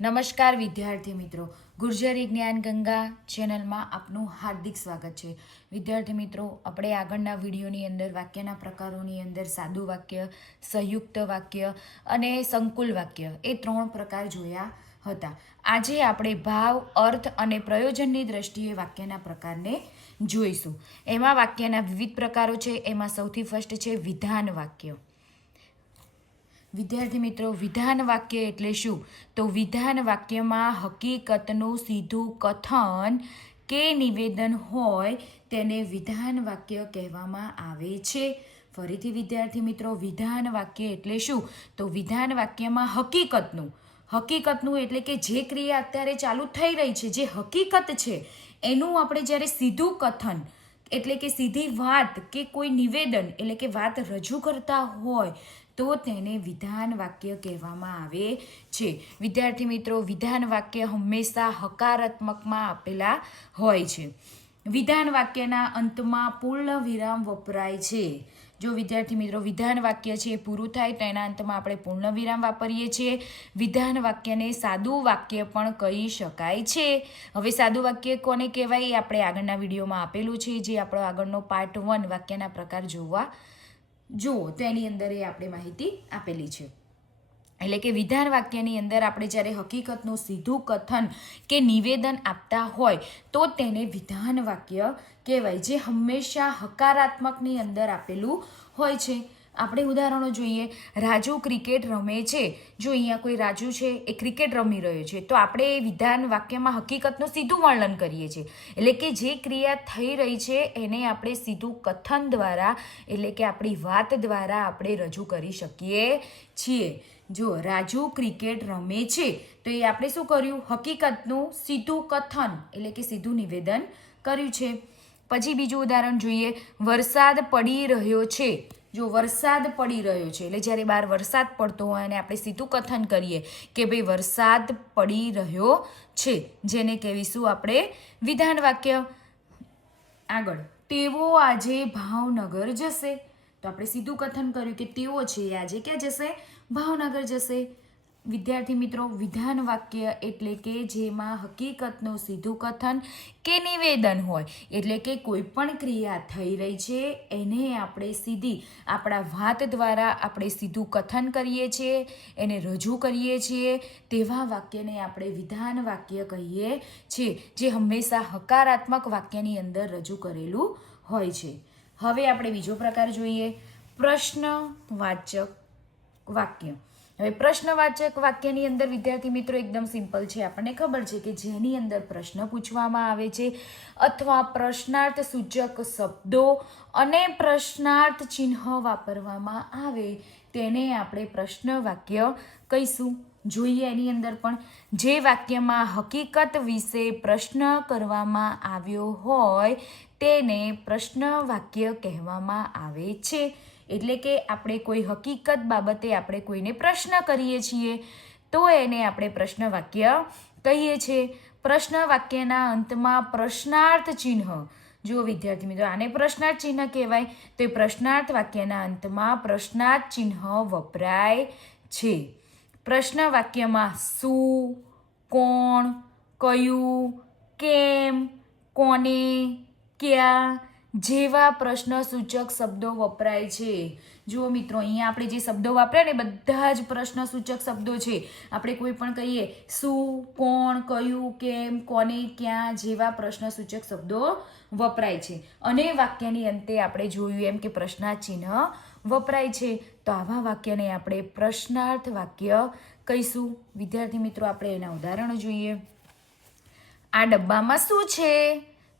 નમસ્કાર વિદ્યાર્થી મિત્રો, ગુર્જરી જ્ઞાન ગંગા ચેનલમાં આપનું હાર્દિક સ્વાગત છે. વિદ્યાર્થી મિત્રો, આપણે આગળના વિડીયોની અંદર વાક્યના પ્રકારોની અંદર સાદું વાક્ય, સંયુક્ત વાક્ય અને સંકુલ વાક્ય એ 3 પ્રકાર જોયા હતા. આજે આપણે ભાવ, અર્થ અને પ્રયોજનની દ્રષ્ટિએ વાક્યના પ્રકારને જોઈશું. એમાં વાક્યના વિવિધ પ્રકારો છે. એમાં સૌથી ફર્સ્ટ છે વિધાન વાક્ય. વિદ્યાર્થી મિત્રો, વિધાન વાક્ય એટલે શું? તો વિધાન વાક્યમાં હકીકતનું સીધું કથન કે નિવેદન હોય તેને વિધાન વાક્ય કહેવામાં આવે છે. ફરીથી વિદ્યાર્થી મિત્રો, વિધાન વાક્ય એટલે શું? તો વિધાન વાક્યમાં હકીકતનું એટલે કે જે ક્રિયા અત્યારે ચાલુ થઈ રહી છે, જે હકીકત છે, એનું આપણે જ્યારે સીધું કથન એટલે કે સીધી વાત કે કોઈ નિવેદન એટલે કે વાત રજૂ કરતા હોય તો તેને વિધાન વાક્ય કહેવામાં આવે છે. વિદ્યાર્થી મિત્રો, વિધાન વાક્ય હંમેશા હકારાત્મકમાં આપેલા હોય છે. વિધાન વાક્યના અંતમાં પૂર્ણ વિરામ વપરાય છે. જો વિદ્યાર્થી મિત્રો, વિધાન વાક્ય છે એ પૂરું થાય તો એના અંતમાં આપણે પૂર્ણ વિરામ વાપરીએ છીએ. વિધાન વાક્યને સાદું વાક્ય પણ કહી શકાય છે. હવે સાદું વાક્ય કોને કહેવાય એ આપણે આગળના વિડીયોમાં આપેલું છે, જે આપણો આગળનો પાર્ટ 1 વાક્યના પ્રકાર જુઓ તો એની અંદર એ આપણે માહિતી આપેલી છે. એટલે કે વિધાન વાક્યની અંદર આપણે જ્યારે હકીકતનું સીધું કથન કે નિવેદન આપતા હોય તો તેને વિધાન વાક્ય કહેવાય, જે હંમેશા હકારાત્મકની અંદર આપેલું હોય છે. આપણે ઉદાહરણો જોઈએ. રાજુ ક્રિકેટ રમે છે. જો અહીંયા કોઈ રાજુ છે એ ક્રિકેટ રમી રહ્યો છે તો આપણે વિધાન વાક્યમાં હકીકતનું સીધું વર્ણન કરીએ છીએ. એટલે કે જે ક્રિયા થઈ રહી છે એને આપણે સીધું કથન દ્વારા એટલે કે આપણી વાત દ્વારા આપણે રજૂ કરી શકીએ છીએ. જો રાજુ ક્રિકેટ રમે છે તો એ આપણે શું કર્યું? હકીકતનું સીધું કથન એટલે કે સીધું નિવેદન કર્યું છે. પછી બીજું ઉદાહરણ જોઈએ. વરસાદ પડી રહ્યો છે. જો વરસાદ પડી રહ્યો છે એટલે જ્યારે બહાર વરસાદ પડતો હોય અને આપણે સીધું કથન કરીએ કે ભાઈ વરસાદ પડી રહ્યો છે, જેને કહેવીશું આપણે વિધાન વાક્ય. આગળ, તેઓ આજે ભાવનગર જશે. તો આપણે સીધું કથન કર્યું કે તેઓ છે એ આજે ક્યાં જશે? ભાવનગર જશે. વિદ્યાર્થી મિત્રો, વિધાન વાક્ય એટલે કે જેમાં હકીકતનું સીધું કથન કે નિવેદન હોય, એટલે કે કોઈ પણ ક્રિયા થઈ રહી છે એને આપણે સીધી આપણા વાત દ્વારા આપણે સીધું કથન કરીએ છીએ, એને રજૂ કરીએ છીએ, તેવા વાક્યને આપણે વિધાન વાક્ય કહીએ છીએ, જે હંમેશા હકારાત્મક વાક્યની અંદર રજૂ કરેલું હોય છે. હવે આપણે બીજો પ્રકાર જોઈએ, પ્રશ્નવાચક વાક્ય. હવે પ્રશ્નવાચક વાક્યની અંદર વિદ્યાર્થી મિત્રો એકદમ સિમ્પલ છે. આપણને ખબર છે કે જેની અંદર પ્રશ્ન પૂછવામાં આવે છે અથવા પ્રશ્નાર્થ સૂચક શબ્દો અને પ્રશ્નાર્થ ચિહ્ન વાપરવામાં આવે તેને આપણે પ્રશ્ન વાક્ય કહીશું. જોઈએ એની અંદર પણ, જે વાક્યમાં હકીકત વિશે પ્રશ્ન કરવામાં આવ્યો હોય તેને પ્રશ્ન વાક્ય કહેવામાં આવે છે. એટલે કે આપણે કોઈ હકીકત બાબતે આપણે કોઈને પ્રશ્ન કરીએ છીએ તો એને આપણે પ્રશ્ન વાક્ય કહીએ છીએ. પ્રશ્ન વાક્યના અંતમાં પ્રશ્નાર્થ ચિહ્ન. જો વિદ્યાર્થી મિત્રો, આને પ્રશ્નાર્થ ચિહ્ન કહેવાય તો એ પ્રશ્નાર્થ વાક્યના અંતમાં પ્રશ્નાર્થ ચિહ્ન વપરાય છે. પ્રશ્ન વાક્યમાં શું, કોણ, કયું, કેમ, કોને, ક્યાં જેવા પ્રશ્ન સૂચક શબ્દો વપરાય છે. જુઓ મિત્રો, અહીંયા આપણે જે શબ્દો વાપર્યા ને બધા જ પ્રશ્ન સૂચક શબ્દો છે. આપણે કોઈ પણ કહીએ શું, કોણ, કયું, કેમ, કોને, ક્યાં જેવા પ્રશ્ન સૂચક શબ્દો વપરાય છે. અને વાક્યની અંતે આપણે જોયું એમ કે પ્રશ્નાર્થ ચિહ્ન વપરાય છે. તો આવા વાક્યને આપણે પ્રશ્નાર્થ વાક્ય કહીશું. વિદ્યાર્થી મિત્રો, આપણે એના ઉદાહરણો જોઈએ. આ ડબ્બામાં શું છે?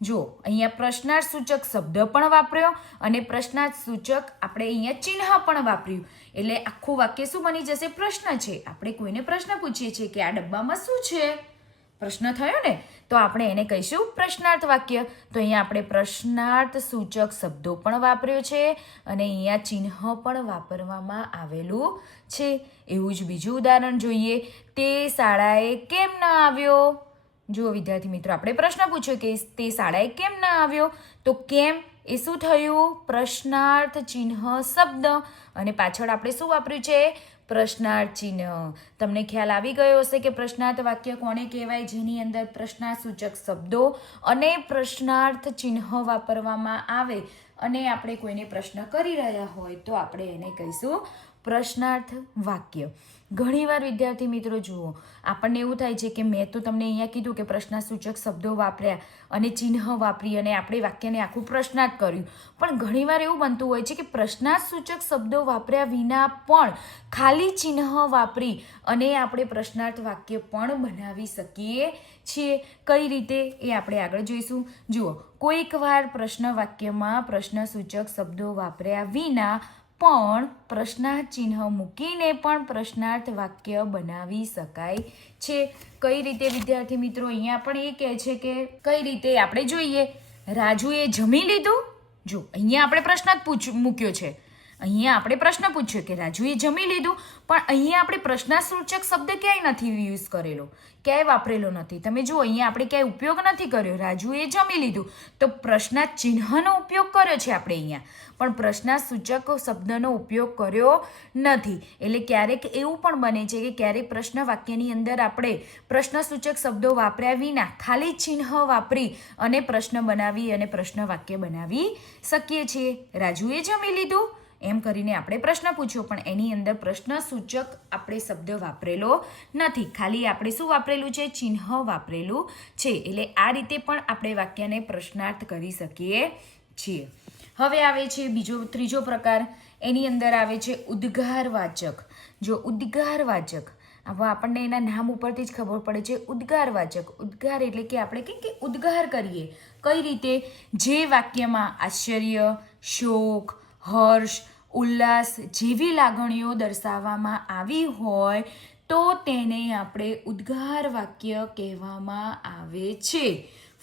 જો અહીંયા પ્રશ્નાર્થ સૂચક શબ્દ પણ વાપર્યો અને પ્રશ્નાર્થ સૂચક આપણે અહીંયા ચિહ્ન પણ વાપર્યું. એટલે આખું વાક્ય શું બની જશે? પ્રશ્ન છે. આપણે કોઈને પ્રશ્ન પૂછીએ છીએ કે આ ડબ્બામાં શું છે? પ્રશ્ન થયો ને, તો આપણે એને કહીશું પ્રશ્નાર્થ વાક્ય. તો અહીંયા આપણે પ્રશ્નાર્થ સૂચક શબ્દો પણ વાપર્યો છે અને અહીંયા ચિહ્ન પણ વાપરવામાં આવેલું છે. એવું જ બીજું ઉદાહરણ જોઈએ. તે શાળાએ કેમ ન આવ્યો? જો વિદ્યાર્થી મિત્રો, આપણે પ્રશ્ન પૂછ્યો કે તે શાળાએ કેમ ના આવ્યો? તો કેમ એ શું થયું? પ્રશ્નાર્થ ચિહ્ન શબ્દ, અને પાછળ આપણે શું વાપર્યું છે? પ્રશ્નાર્થ ચિહ્ન. તમને ખ્યાલ આવી ગયો હશે કે પ્રશ્નાર્થ વાક્ય કોને કહેવાય? જેની અંદર પ્રશ્નાસૂચક શબ્દો અને પ્રશ્નાર્થ ચિહ્ન વાપરવામાં આવે અને આપણે કોઈને પ્રશ્ન કરી રહ્યા હોય તો આપણે એને કહીશું પ્રશ્નાર્થ વાક્ય. ઘણીવાર વિદ્યાર્થી મિત્રો જુઓ, આપણને એવું થાય છે કે મેં તો તમને અહીંયા કીધું કે પ્રશ્નાસૂચક શબ્દો વાપર્યા અને ચિહ્ન વાપરી અને આપણે વાક્યને આખું પ્રશ્નાર્થ કર્યું, પણ ઘણીવાર એવું બનતું હોય છે કે પ્રશ્નાસૂચક શબ્દો વાપર્યા વિના પણ ખાલી ચિહ્ન વાપરી અને આપણે પ્રશ્નાર્થ વાક્ય પણ બનાવી શકીએ છીએ. કઈ રીતે એ આપણે આગળ જોઈશું. જુઓ, કોઈક વાર પ્રશ્ન વાક્યમાં પ્રશ્નસૂચક શબ્દો વાપર્યા વિના પણ પ્રશ્નાર્થ ચિહ્ન મૂકીને પણ પ્રશ્નાર્થ વાક્ય બનાવી શકાય છે. કઈ રીતે વિદ્યાર્થી મિત્રો? અહીંયા પણ એ કહે છે કે કઈ રીતે આપણે જોઈએ. રાજુએ જમી લીધું. જો અહીંયા આપણે પ્રશ્નાર્થ મૂક્યો છે. અહીંયા આપણે પ્રશ્ન પૂછ્યો કે રાજુએ જમી લીધું, પણ અહીંયા આપણે પ્રશ્નાસૂચક શબ્દ ક્યાંય નથી યુઝ કરેલો, ક્યાંય વાપરેલો નથી. તમે જુઓ, અહીંયા આપણે ક્યાંય ઉપયોગ નથી કર્યો. રાજુએ જમી લીધું તો પ્રશ્નાર્થ ચિહ્નનો ઉપયોગ કર્યો છે આપણે અહીંયા, પણ પ્રશ્નાસૂચક શબ્દનો ઉપયોગ કર્યો નથી. એટલે ક્યારેક એવું પણ બને છે કે ક્યારેક પ્રશ્ન વાક્યની અંદર આપણે પ્રશ્નસૂચક શબ્દો વાપર્યા વિના ખાલી ચિહ્ન વાપરી અને પ્રશ્ન બનાવી અને પ્રશ્ન વાક્ય બનાવી શકીએ છીએ. રાજુએ જમી લીધું એમ કરીને આપણે પ્રશ્ન પૂછ્યો, પણ એની અંદર પ્રશ્નસૂચક આપણે શબ્દ વાપરેલો નથી, ખાલી આપણે શું વાપરેલું છે? ચિહ્ન વાપરેલું છે. એટલે આ રીતે પણ આપણે વાક્યને પ્રશ્નાર્થ કરી શકીએ છીએ. હવે આવે છે ત્રીજો પ્રકાર. એની અંદર આવે છે ઉદ્ગારવાચક. જો ઉદ્ગારવાચક, હવે આપણને એના નામ ઉપરથી જ ખબર પડે છે. ઉદ્ગારવાચક, ઉદ્ગાર એટલે કે આપણે કે ઉદ્ગાર કરીએ. કઈ રીતે? જે વાક્યમાં આશ્ચર્ય, શોક, હર્ષ, ઉલ્લાસ જેવી લાગણીઓ દર્શાવવામાં આવી હોય તો તેને આપણે ઉદ્ગાર વાક્ય કહેવામાં આવે છે.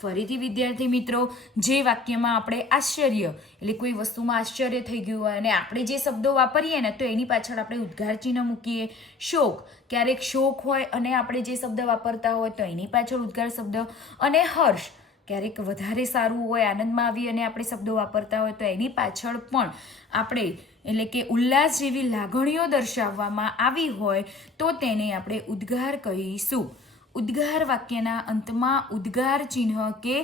ફરીથી વિદ્યાર્થી મિત્રો, જે વાક્યમાં આપણે આશ્ચર્ય એટલે કોઈ વસ્તુમાં આશ્ચર્ય થઈ ગયું હોય અને આપણે જે શબ્દો વાપરીએ ને તો એની પાછળ આપણે ઉદ્ગાર ચિહ્ન મૂકીએ. શોક, ક્યારેક શોક હોય અને આપણે જે શબ્દ વાપરતા હોય તો એની પાછળ ઉદ્ગાર શબ્દ. અને હર્ષ, ક્યારેક વધારે સારું હોય, આનંદમાં આવી અને આપણે શબ્દો વાપરતા હોય તો એની પાછળ પણ આપણે એટલે કે ઉલ્લાસ જેવી લાગણીઓ દર્શાવવામાં આવી હોય તો તેને આપણે ઉદ્ગાર કહીશું. ઉદ્ગાર વાક્યના અંતમાં ઉદ્ગાર ચિહ્ન કે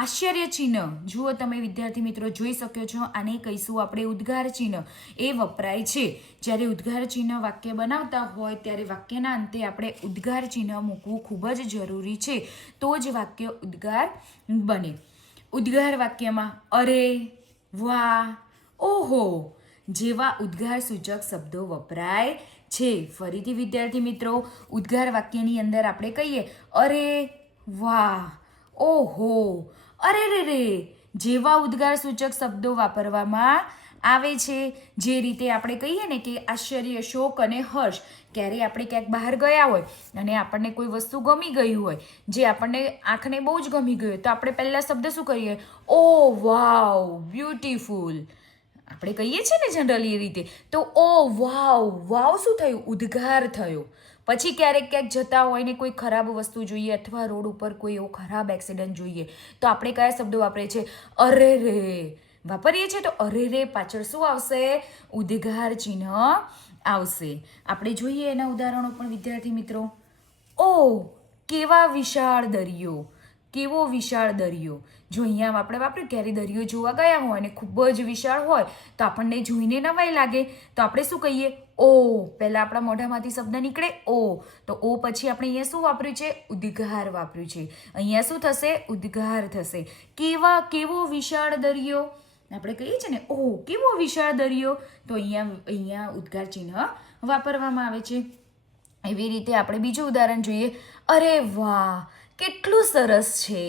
આશ્ચર્ય ચિહ્ન, જુઓ તમે વિદ્યાર્થી મિત્રો જોઈ શકો છો, આને કહીશું આપણે ઉદ્ગાર ચિહ્ન. એ વપરાય છે જ્યારે ઉદ્ગાર ચિહ્ન વાક્ય બનાવતા હોય ત્યારે વાક્યના અંતે આપણે ઉદ્ગાર ચિહ્ન મૂકવું ખૂબ જ જરૂરી છે, તો જ વાક્ય ઉદ્ગાર બને. ઉદ્ગાર વાક્યમાં અરે, વાહ, ઓહો જેવા ઉદ્ગાર સૂચક શબ્દો વપરાય છે. ફરીથી વિદ્યાર્થી મિત્રો, ઉદ્ગાર વાક્યની અંદર આપણે કહીએ અરે, વાહ, ઓહો, અરે રે રે જેવા ઉદ્ગાર સૂચક શબ્દો વાપરવામાં આવે છે. જે રીતે આપણે કહીએ ને કે આશ્ચર્ય, શોક અને હર્ષ, ક્યારે આપણે ક્યાંક બહાર ગયા હોય અને આપણને કોઈ વસ્તુ ગમી ગઈ હોય, જે આપણને આંખને બહુ જ ગમી ગઈ હોય તો આપણે પહેલા શબ્દ શું કરીએ? ઓ વાવ, બ્યુટીફુલ આપણે કહીએ છીએ ને જનરલી એ રીતે. તો ઓ વાવ, વાવ શું થયું? ઉદ્ગાર થયો. પછી ક્યારેક ક્યાંક જતા હોય ને કોઈ ખરાબ વસ્તુ જોઈએ અથવા રોડ ઉપર કોઈ એવો ખરાબ એક્સિડન્ટ જોઈએ તો આપણે કયા શબ્દો વાપરીએ છીએ? અરે રે વાપરીએ છીએ. તો અરે રે પાછળ શું આવશે? ઉદ્ગાર ચિહ્ન આવશે. આપણે જોઈએ એના ઉદાહરણો પણ વિદ્યાર્થી મિત્રો. ઓ કેવા વિશાળ દરિયો, કેવો વિશાળ દરિયો. જો અહીંયા આપણે વાપર્યું ક્યારે દરિયો જોવા ગયા હોય અને ખૂબ જ વિશાળ હોય તો આપણને જોઈને નવાઈ લાગે તો આપણે શું કહીએ? ઓ. પહેલાં આપણા મોઢામાંથી શબ્દ નીકળે ઓ, તો ઓ પછી આપણે અહીંયા શું વાપર્યું છે? ઉદ્ગાર વાપર્યું છે. અહીંયા શું થશે? ઉદ્ગાર થશે. કેવો વિશાળ દરિયો આપણે કહીએ છીએ ને, ઓ કેવો વિશાળ દરિયો, તો અહીંયા ઉદ્ગાર ચિહ્ન વાપરવામાં આવે છે. એવી રીતે આપણે બીજું ઉદાહરણ જોઈએ. અરે વાહ કેટલું સરસ છે.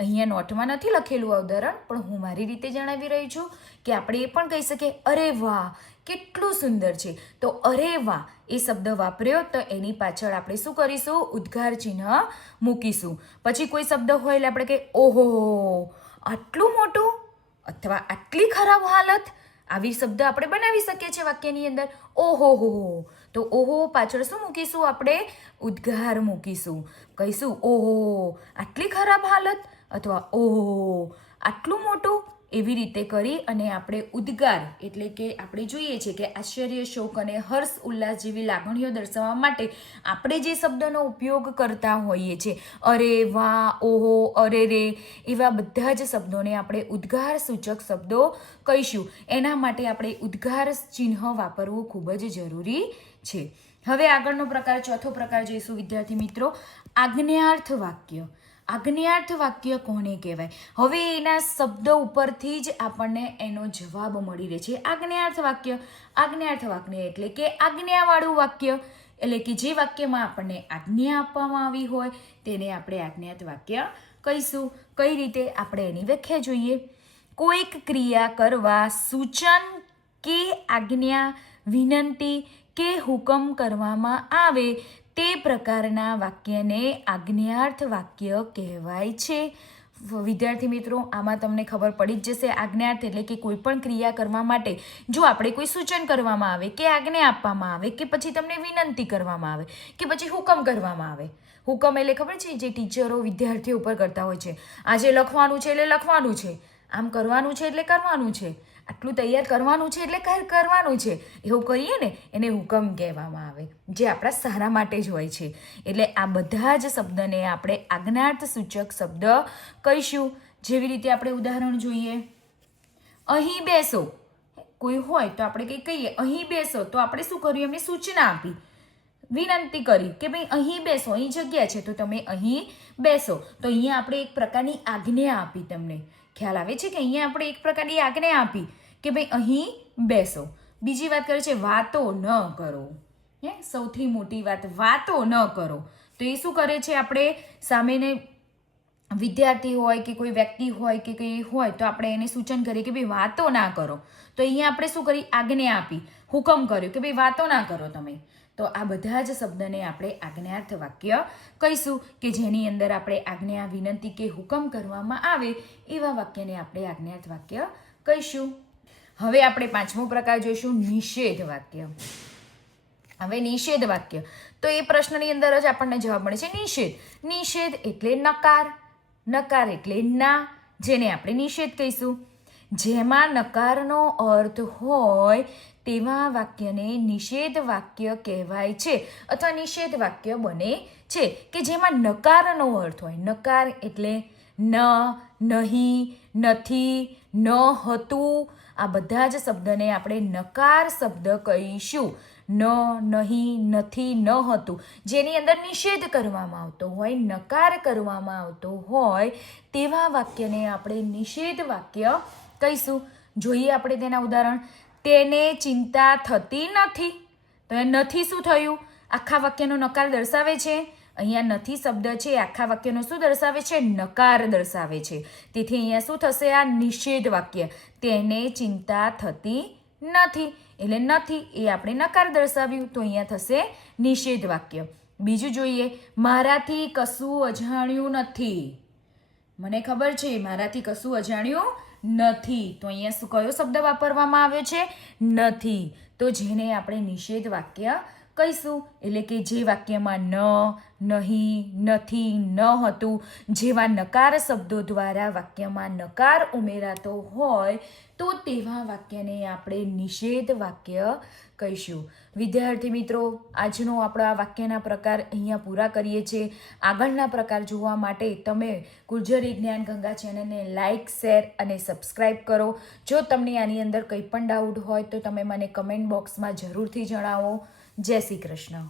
અહીંયા નોટમાં નથી લખેલું આ ઉદાહરણ, પણ હું મારી રીતે જણાવી રહી છું કે આપણે એ પણ કહી શકીએ અરે વાહ કેટલું સુંદર છે. તો અરે વાહ એ શબ્દ વાપર્યો તો એની પાછળ આપણે શું કરીશું? ઉદ્ગાર ચિહ્ન મૂકીશું. પછી કોઈ શબ્દ હોય એટલે આપણે કહીએ ઓહો આટલું મોટું અથવા આટલી ખરાબ હાલત, આવી શબ્દ આપણે બનાવી શકીએ છીએ વાક્યની અંદર. ઓહો હો, તો ઓહો પાછળ શું મૂકીશું? આપણે ઉદ્ગાર મૂકીશું. કહીશું ઓહો આટલી ખરાબ હાલત અથવા ઓહો આટલું મોટું, એવી રીતે કરી અને આપણે ઉદ્ગાર એટલે કે આપણે જોઈએ છે કે આશ્ચર્ય, શોક અને હર્ષ, ઉલ્લાસ જેવી લાગણીઓ દર્શાવવા માટે આપણે જે શબ્દોનો ઉપયોગ કરતા હોઈએ છીએ, અરે, વાહ, ઓહો, અરે રે, એવા બધા જ શબ્દોને આપણે ઉદ્ગાર સૂચક શબ્દો કહીશું. એના માટે આપણે ઉદ્ગાર ચિહ્ન વાપરવું ખૂબ જ જરૂરી છે. હવે આગળનો પ્રકાર, ચોથો પ્રકાર જોઈશું વિદ્યાર્થી મિત્રો, આજ્ઞાર્થ વાક્ય. આજ્ઞાર્થ વાક્ય કોને કહેવાય? હવે એના શબ્દ ઉપરથી જ આપણને એનો જવાબ મળી રહે છે. આજ્ઞાર્થ વાક્ય, આજ્ઞાર્થ વાક્ય એટલે કે આજ્ઞાવાળું વાક્ય, એટલે કે જે વાક્યમાં આપણને આજ્ઞા આપવામાં આવી હોય તેને આપણે આજ્ઞાર્થ વાક્ય કહીશું. કઈ રીતે? આપણે એની વ્યાખ્યા જોઈએ. કોઈક ક્રિયા કરવા સૂચન કે આજ્ઞા, વિનંતી કે હુકમ કરવામાં આવે તે પ્રકારના વાક્યને આજ્ઞાર્થ વાક્ય કહેવાય છે. વિદ્યાર્થી મિત્રો, આમાં તમને ખબર પડી જ જશે. આજ્ઞાર્થ એટલે કે કોઈ પણ ક્રિયા કરવા માટે જો આપણે કોઈ સૂચન કરવામાં આવે કે આજ્ઞા આપવામાં આવે કે પછી તમને વિનંતી કરવામાં આવે કે પછી હુકમ કરવામાં આવે. હુકમ એટલે ખબર છે જે ટીચરો વિદ્યાર્થીઓ ઉપર કરતા હોય છે, આજે લખવાનું છે એટલે લખવાનું છે, આમ કરવાનું છે એટલે કરવાનું છે, આટલું તૈયાર કરવાનું છે એટલે કરવાનું છે, એવું કહીએ ને એને હુકમ કહેવામાં આવે, જે આપણા સારા માટે જ હોય છે. એટલે આ બધા જ શબ્દને આપણે આજ્ઞાર્થ સૂચક શબ્દ કહીશું. જેવી રીતે આપણે ઉદાહરણ જોઈએ, અહીં બેસો. કોઈ હોય તો આપણે કંઈ કહીએ અહીં બેસો, તો આપણે શું કર્યું? એમને સૂચના આપી, વિનંતી કરી કે ભાઈ અહીં બેસો, અહીં જગ્યા છે તો તમે અહીં બેસો. તો અહીંયા આપણે એક પ્રકારની આજ્ઞા આપી. તમને ખ્યાલ આવે છે કે અહીંયા આપણે એક પ્રકારની આજ્ઞા આપી કે ભાઈ અહીં બેસો. બીજી વાત કરે છે વાતો ન કરો. સૌથી મોટી વાત, વાતો ન કરો. તો એ શું કરે છે? આપણે સામેને વિદ્યાર્થી હોય કે કોઈ વ્યક્તિ હોય કે કંઈ હોય તો આપણે એને સૂચન કરીએ કે ભાઈ વાતો ના કરો. તો અહીંયા આપણે શું કરી? આજ્ઞા આપી, હુકમ કર્યો કે ભાઈ વાતો ના કરો તમે. તો આ બધા જ શબ્દને આપણે આજ્ઞાર્થ વાક્ય કહીશું કે જેની અંદર આપણે આજ્ઞા, વિનંતી કે હુકમ કરવામાં આવે એવા વાક્યને આપણે આજ્ઞાર્થ વાક્ય કહીશું. હવે આપણે પાંચમો પ્રકાર જોઈશું, નિષેધ વાક્ય. હવે નિષેધ વાક્ય, તો એ પ્રશ્નની અંદર જ આપણને જવાબ મળે છે નિષેધ. નિષેધ એટલે નકાર, નકાર એટલે ના, જેને આપણે નિષેધ કહીશું. જેમાં નકારનો અર્થ હોય તેવા વાક્યને નિષેધ વાક્ય કહેવાય છે અથવા નિષેધ વાક્ય બને છે કે જેમાં નકારનો અર્થ હોય. નકાર એટલે ન, નહીં, નથી, ન હતું, આ બધા જ શબ્દને આપણે નકાર શબ્દ કહીશું. ન, નહીં, નથી, ન હતું, જેની અંદર નિષેધ કરવામાં આવતો હોય, નકાર કરવામાં આવતો હોય તેવા વાક્યને આપણે નિષેધ વાક્ય કહીશું. જોઈએ આપણે તેના ઉદાહરણ. તેને ચિંતા થતી નથી. તો એ નથી શું થયું? આખા વાક્યનો નકાર દર્શાવે છે. અહીંયા નથી શબ્દ છે આખા વાક્યનો શું દર્શાવે છે? નકાર દર્શાવે છે. તેથી અહીંયા શું થશે? આ નિષેધ વાક્ય. તેને ચિંતા થતી નથી એટલે નથી એ આપણે નકાર દર્શાવ્યું, તો અહીંયા થશે નિષેધ વાક્ય. બીજું જોઈએ, મારાથી કશું અજાણ્યું નથી. મને ખબર છે મારાથી કશું અજાણ્યું નથી, તો અહીંયા શું કયો શબ્દ વાપરવામાં આવ્યો છે? નથી. તો જેને આપણે નિષેધ વાક્ય કહીશું. એટલે કે જે વાક્યમાં ન, નહીં, નથી, ન હતું જેવા નકાર શબ્દો દ્વારા વાક્યમાં નકાર ઉમેરાતો હોય તો તેવા વાક્યને આપણે નિષેધ વાક્ય કહીશું. વિદ્યાર્થી મિત્રો, આજનો આપણો આ વાક્યના પ્રકાર અહીંયા પૂરા કરીએ છીએ. આગળના પ્રકાર જોવા માટે તમે ગુર્જરી જ્ઞાન ગંગા ચેનલને લાઇક, શેર અને સબસ્ક્રાઈબ કરો. જો તમને આની અંદર કંઈ પણ ડાઉટ હોય તો તમે મને કમેન્ટ બોક્સમાં જરૂરથી જણાવો. જય શ્રી કૃષ્ણ.